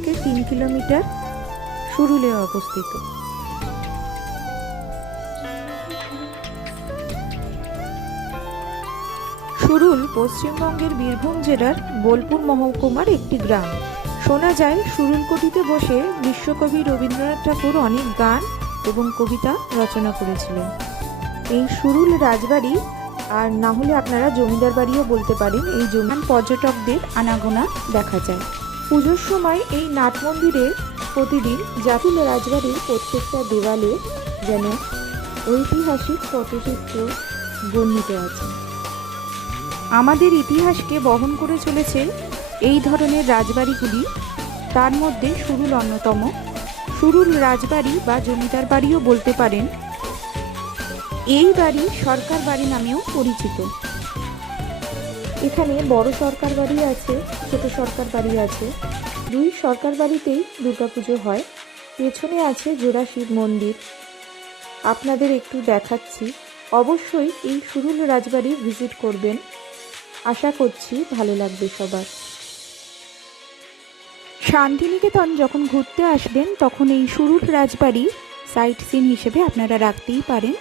থেকে 3 কিলোমিটার সুরুলে অবস্থিত। সুরুল পশ্চিমবঙ্গের বীরভূম জেলার বোলপুর মহকুমার একটি গ্রাম। শোনা যায় সুরুলকুঠিতে বসে বিশ্বকবি রবীন্দ্রনাথ ঠাকুর অনেক গান এবং কবিতা রচনা করেছিলেন। এই সুরুল রাজবাড়ি, আর না হলে আপনারা জমিদার বাড়িও বলতে পারেন, এই জমি পর্যটকদের আনাগোনা দেখা যায়। পুজোর সময় এই নাট মন্দিরে প্রতিদিন জাতুল রাজবাড়ির প্রত্যেকটা দেওয়ালে যেন ঐতিহাসিক পটচিত্র বর্ণিত আছে। আমাদের ইতিহাসকে বহন করে চলেছে এই ধরনের রাজবাড়িগুলি, তার মধ্যে সুরুল অন্যতম। সুরুল রাজবাড়ি বা জমিদার বাড়িও বলতে পারেন। এই বাড়ি সরকার বাড়ি নামেও পরিচিত। এখানে বড় সরকার বাড়ি আছে, ছোট সরকার বাড়ি আছে। দুই সরকার বাড়িতেই দুর্গাপুজো হয়। পেছনে আছে জোড়া শিব মন্দির, আপনাদের একটু দেখাচ্ছি। অবশ্যই এই সুরুল রাজবাড়ি ভিজিট করবেন, আশা করছি ভালো লাগবে সবার। শান্তিনিকেতন যখন ঘুরতে আসবেন তখন এই সুরুল রাজবাড়ি সাইট সিন হিসেবে আপনারা রাখতেই পারেন।